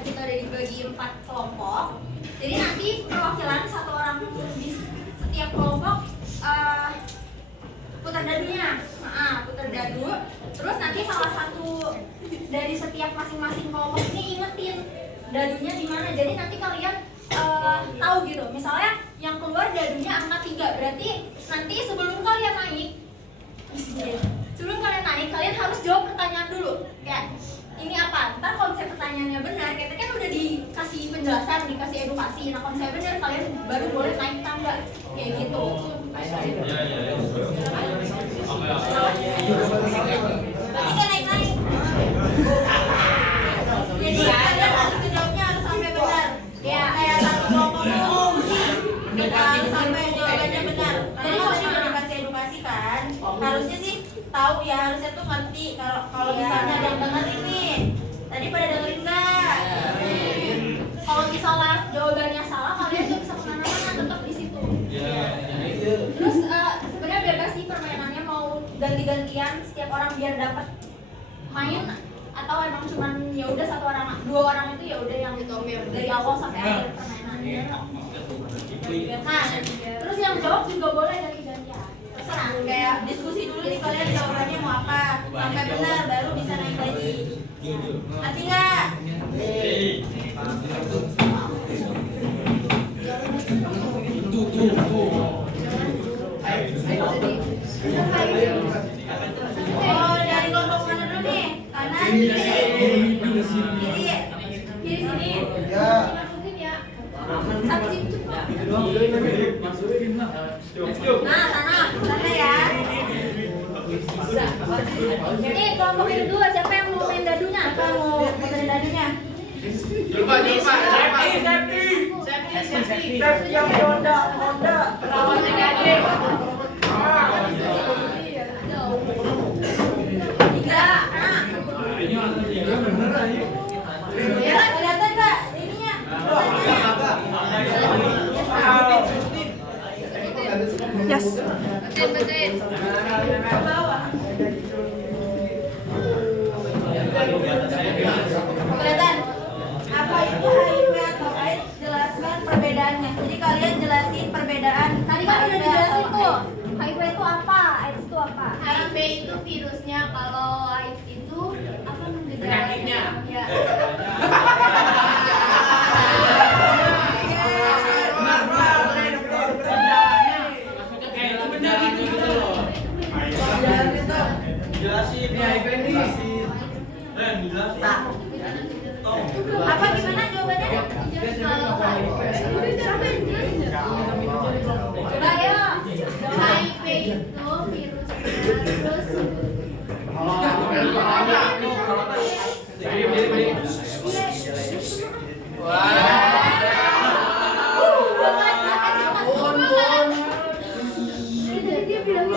kita udah dibagi 4 kelompok. Jadi nanti perwakilan satu orang di setiap kelompok putar dadunya. Putar dadu. Terus nanti salah satu dari setiap masing-masing kelompok ini ingetin dadunya di mana. Jadi nanti kalian tahu gitu. Misalnya yang keluar dadunya angka 3, berarti nanti sebelum kalian naik, kalian harus jawab pertanyaan dulu. Kayak ini apa? Ntar kalau misalnya pertanyaannya benar, kita kan udah dikasih penjelasan, dikasih edukasi. Nah kalau misalnya benar, kalian baru boleh naik tangga. Kayak gitu. Nanti kan naik-naik. Jadi kalian harus jawabnya harus sampai benar. Ya kayak satu kelompok harus sampai jawabannya benar. Jadi kalau udah dikasih edukasi kan, harusnya sih tahu ya, harusnya tuh ngerti kalau misalnya ada yang dengerin nih. Tadi pada dengerin nggak? Kalau misalnya jawabannya salah, kalian tuh bisa kemana-mana, tetap di situ. Terus sebenarnya bebas sih permainannya, mau ganti-gantian setiap orang biar dapat main, atau emang cuman ya udah satu orang, 2 orang itu ya udah yang dari awal sampai akhir permainannya. Nah, terus yang jawab juga boleh ganti-gantian. Terserah, kayak diskusi dulu nih kalian jawabannya mau apa, sampai benar baru bisa naik lagi. Ngerti nggak? Oh, dari kelompok mana dulu nih? Kanan, kiri, kiri sini. Ya. Nah, sana ya. Ini kelompok ini dulu, siapa yang mau main dadunya? Apa mau main dadunya? Coba. Safety yang Honda. Lawannya gede. 3, ya, kelihatan nggak ininya? Yes. Betul. Ke bawah. Kelihatan? Apa itu HIV atau AIDS? Jelaskan perbedaannya. Jadi kalian jelasin perbedaan. Tadi kan udah dijelasin tuh. HIV itu apa? AIDS itu apa? HIV itu virusnya, kalau AIDS itu apa Penyakitnya. Ya. Jelasin ya, Apa gimana jawabannya? Kalau Coba ya. HIV itu virusnya, terus dia bilang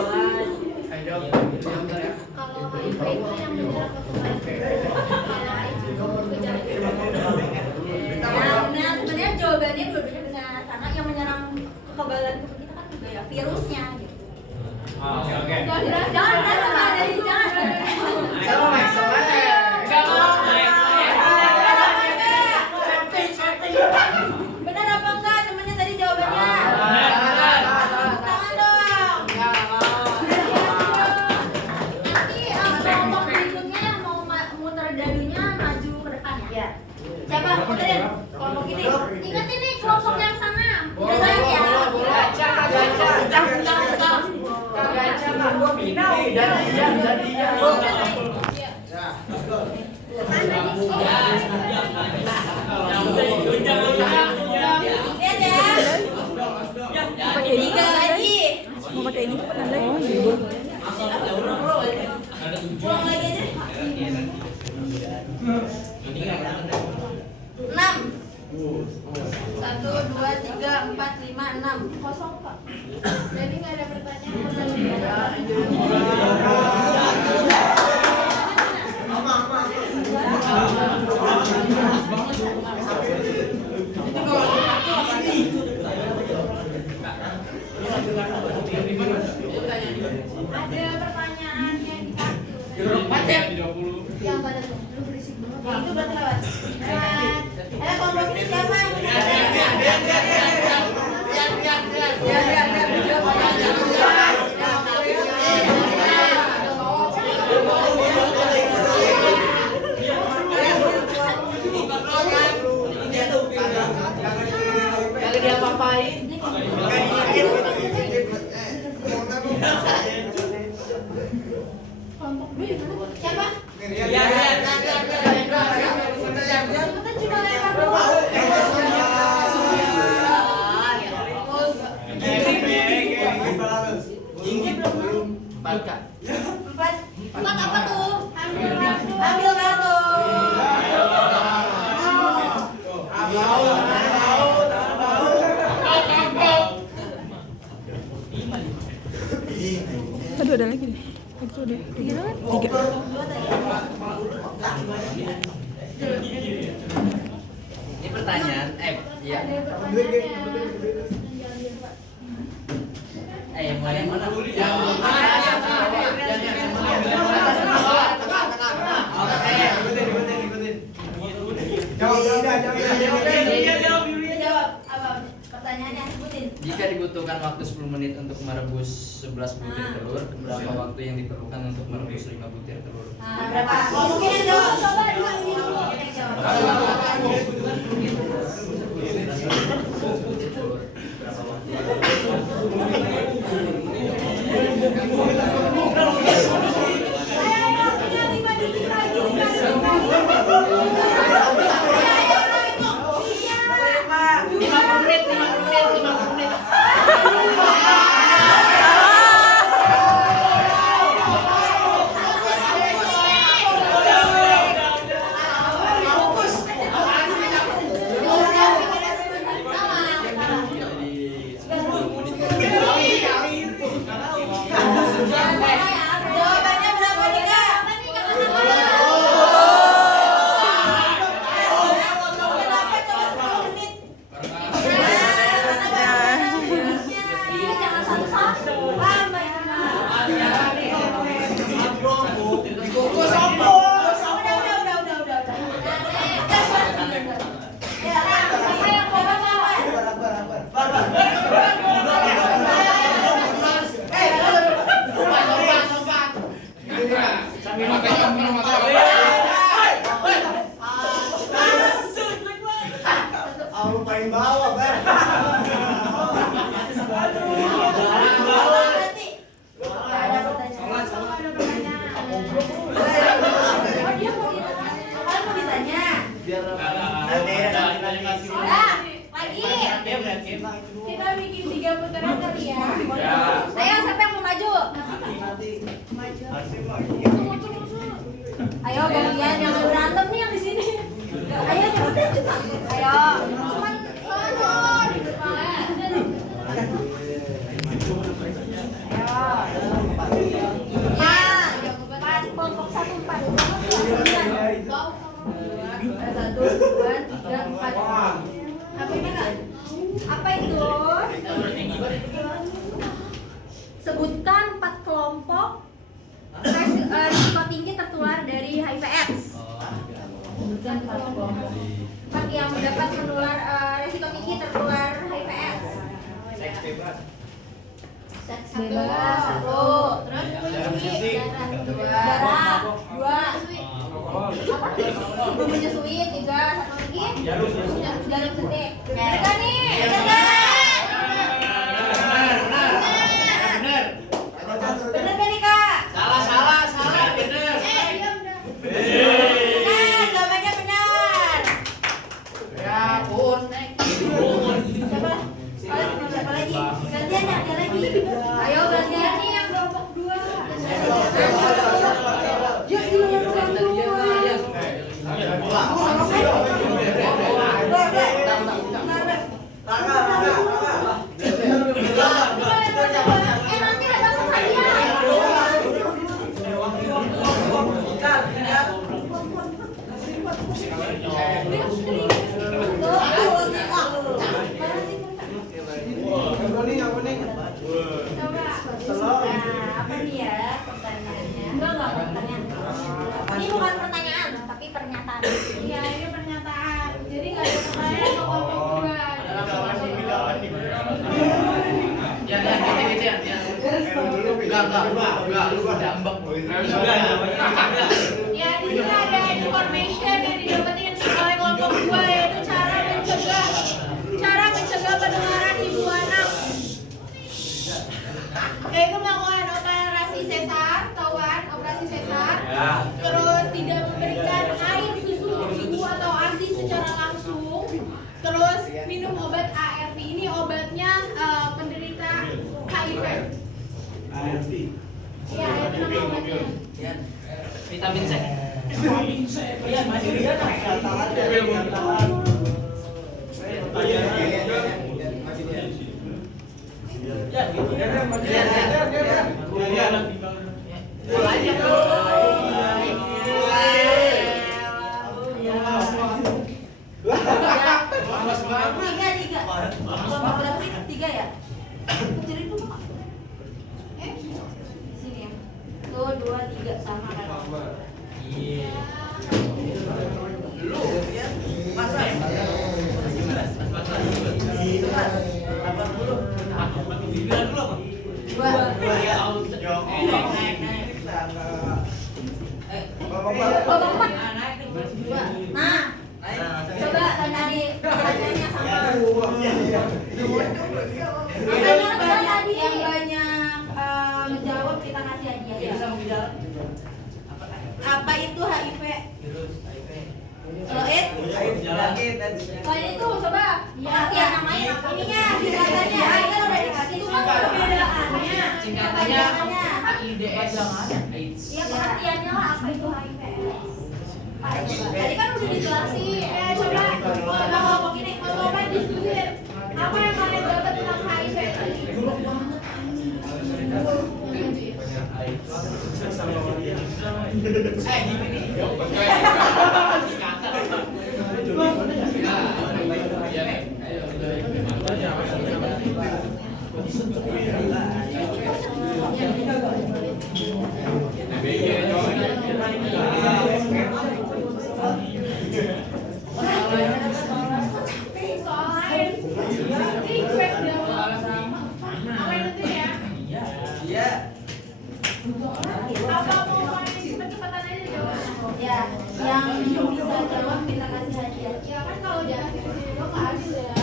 kalau HIV itu yang menyerang Nah, sebenarnya jawabannya dua-duanya benar karena yang menyerang kekebalan tubuh kita kan juga ya virusnya gitu. Oke. Benar apa enggak temennya tadi jawabannya? Tangan dong. nanti kelompok berikutnya yang mau muter dadunya maju ke depan ya. Siapa muterin? Kelompok ini. Ingat ini kelompok yang sana. Udah naik ya. Lihat ya. Pakai ini. Tiga lagi. Mau pakai ini cepat anda. Pulang lagi aja. 6. 1, 2, 3, 4, 5, 6. Kosong Pak. Jadi nggak ada pertanyaan. Ada pertanyaannya di kartu. Yang pada tuh, lu berisik banget. Itu berarti lewat. Lewat siapa? Kali dia papain. Siapa? Cepetan cuma lempar doang. Empat, Kak. Empat apa tuh? Ambil kartu. Aduh, ada lagi nih. Itu udah 3. Ini pertanyaan, ya. Yang mulai yang mana? Yang mana? Jawab apa pertanyaannya? Sebutin. Jika dibutuhkan waktu 10 menit untuk merebus 11 butir telur, berapa waktu yang diperlukan untuk merebus 5 butir telur? Berapa? Mungkin yang jawab. Coba dua ini dulu. Yang jawab. Jawabannya berapa nih, Kak? Kenapa cuma 10 menit? Jangan satu-satu. Siapa yang mau bawa? Lu paling bawah, Ber. Kita bikin 3 putaran kali ya. Ayo, siapa yang mau maju? Ayo gantian, jangan berantem nih yang di sini. Ayo cepetan cepetan. Ayo. Cuman sono di depan. Ya, kelompok 1 4. 1 2 3 4. Apa ini, Kak? Apa itu? Sebutkan 4 kelompok risiko tinggi tertular dari HIV/AIDS. Sebutkan 4 kelompok. 4 yang mendapat menular risiko tinggi tertular HIV/AIDS. Seks bebas. Seks bebas 1. Terus darah 2. Apa? Belum menyusui 3. Satu lagi. Jarum suntik. Bener nih? Bener gak nih, Kak? Salah, bener. Benar, jawabannya benar. Ya ampun. Siapa lagi? Gantian ya, ada lagi. Ayo gantian nih yang kelompok 2. Ya iya, nanti ada apa nih ya pertanyaannya? Enggak pertanyaan. Ini bukan pertanyaan, tapi pernyataan. Iya, ini pernyataan. Jadi nggak ada pertanyaan Ya, di sini ada information yang didapetin oleh kelompok 2, yaitu cara mencegah penularan ibu anak. Yaitu melakukan operasi sesar, tahu kan? Operasi sesar. Terus tidak memberikan air susu ibu atau ASI secara langsung. Terus minum obat ARV. Ini obatnya penderita HIV. ARV. Iya, itu nama obatnya. Vitamin C. Tiga. Berapa sih? 3 ya? Kecilin dulu Kak. Di sini ya. Tuh 2, 3 sama kan? Nah, coba tadi harganya sama. Yang banyak menjawab kita kasih hadiah. Apa itu HIV? Loid? Selain itu coba ya namanya ininya singkatannya. Kan udah dikasih cuma perbedaannya. Singkatannya AIDS. Ya pengertiannya lah apa itu HIV. Tadi kan udah dijelasin. Coba kelompok ini, coba diskusi. Apa yang kalian dapat tentang HIV? Ya, yang bisa jawab kita kasih hadiah. Ya kan kalau jangan di sini dong nggak adil ya.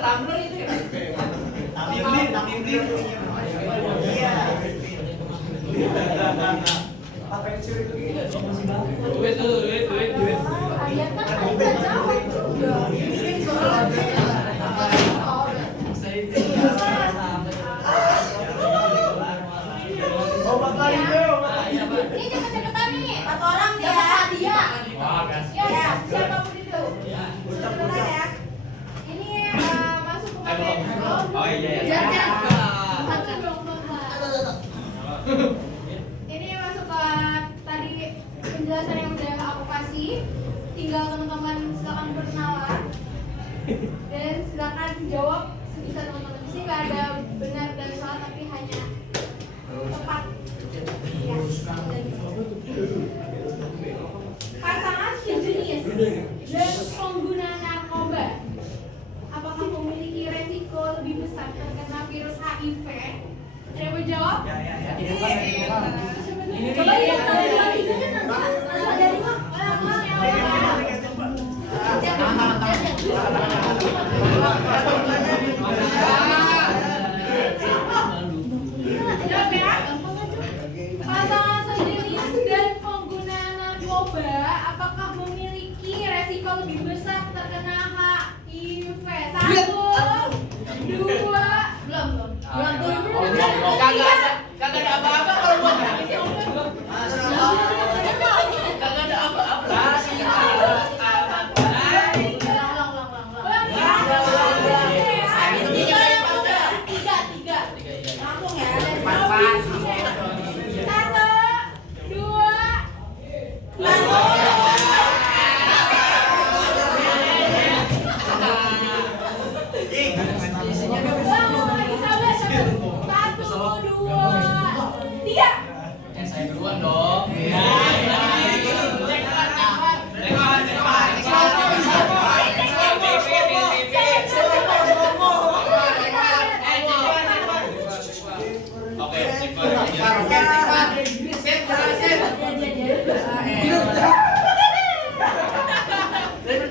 Tumbler itu ya. Duit. Kalian kan nggak jawab juga. Ini cepet-cepetan nih. 4 orang ya. Hadiah. Ya, siapapun itu. Cepetan ya. Ini masuk ke materi. Oh iya. Jangan. Satu dong, Bapak. Ini masuk ke tadi penjelasan yang udah aku kasih. Tinggal teman-teman silakan berkenalan dan silakan jawab sebisa teman-teman. Di sini nggak ada benar dan salah, tapi hanya tepat. Ya. Pasangan sejenis dan pengguna narkoba, apakah memiliki resiko lebih besar terkena virus HIV? Ada yang menjawab? Coba lihat kalau dua tiganya nanti ada dari Jawab ya. Pasangan sejenis dan pengguna narkoba, apakah memiliki resiko lebih besar terkena HIV? 1, 2, belum. Kagak ada apa-apa kalau buat kagak ada apa-apa. Tiga. Langsung ya.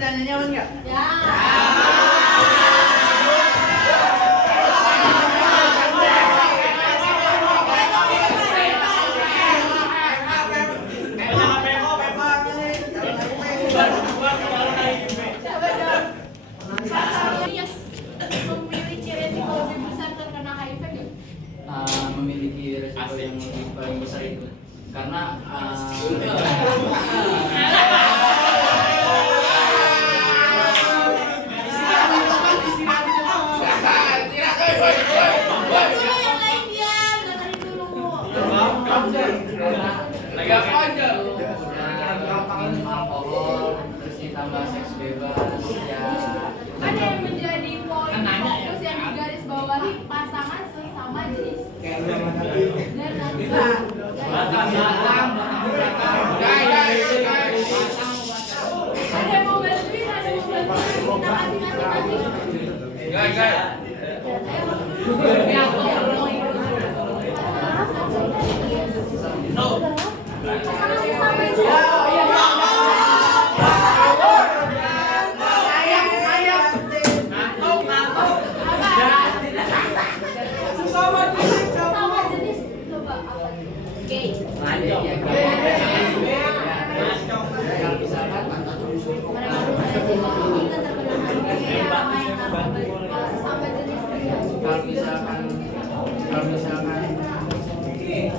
Ceritanya nyaman nggak? Ya. Yes, memiliki resiko lebih besar terkena HIV nggak? Memiliki resiko yang lebih paling besar itu karena Dulu yang lain diam, dengerin dulu. Lagi apa aja? alkohol terus ditambah seks bebas ya. Ada yang menjadi poin fokus yang digarisbawahi pasangan sesama jenis. Dan nanti ada yang mau bantuin, ada yang mau bantuin, kita kasih. Pasangan sesama jenis. Sesama jenis coba apa? Gay. Ada yang kalau misalkan kalau misalkan dia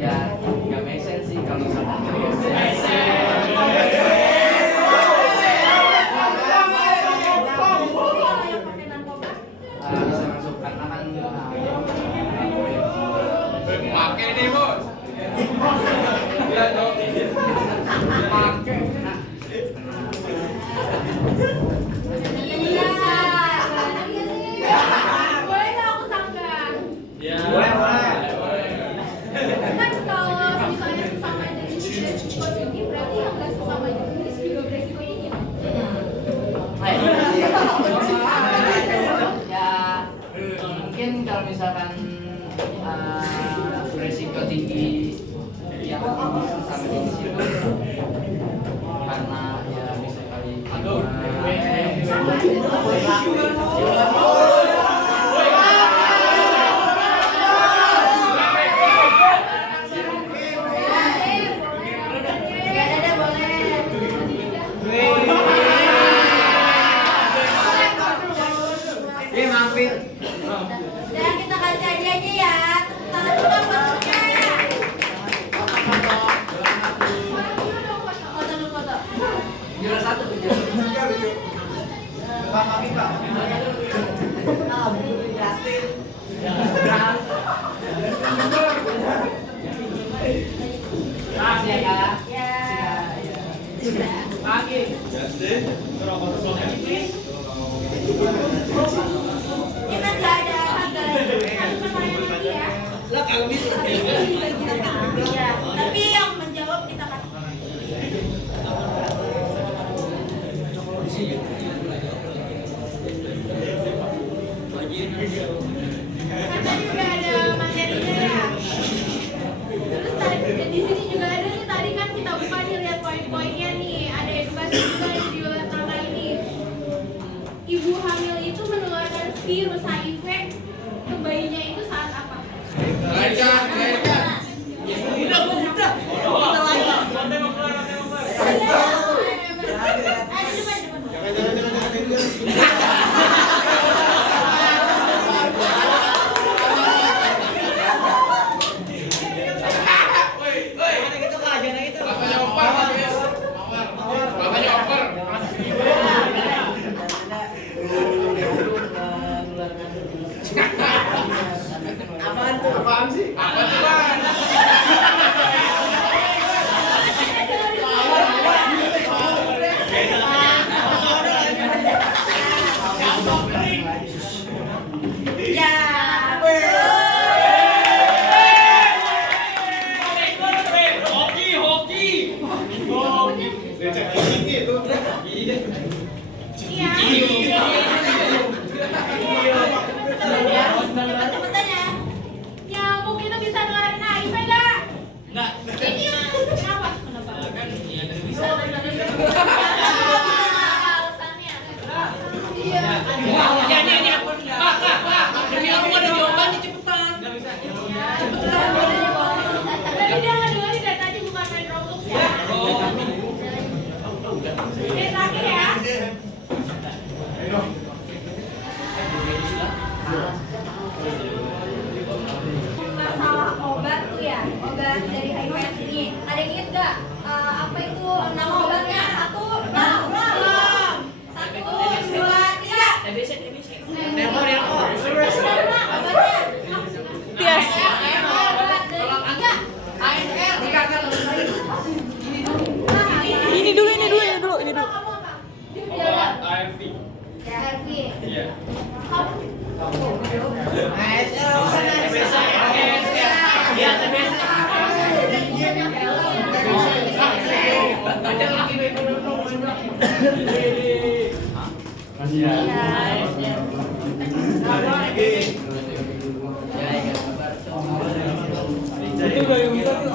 ya nggak make sense sih kalau misalkan bisa masuk karena kan Pakai nih bos. Iya dong. Boleh nggak aku sanggah? Ya. Kan kalau misalnya sesama jenis beresiko tinggi, berarti yang nggak sesama jenis juga beresiko tinggi. ya mungkin kalau misalkan beresiko tinggi yang sama jenis itu karena ya bisa kali Ya, Dada boleh. Dia mampir. Dan kita kasih hadiah aja ya. Tangan dulu fotonya. Foto dulu foto. Juara satu Makasih ya kak. Ya. Pagi. Ini masih ada harga pertanyaan lagi ya. Ya, tapi yang menjawab kita kasih. Kan tadi udah ada materinya ya. Terus tadi di sini juga ada nih, tadi kan kita buka nih, lihat poin-poinnya nih. Ada edukasi juga nih di luar tangga ini. Ibu hamil itu menularkan virus HIV ke bayinya itu saat apa? Apaan sih? Apaan sih, Bang? Ervin. Iya. Kamu Itu dari kita tuh.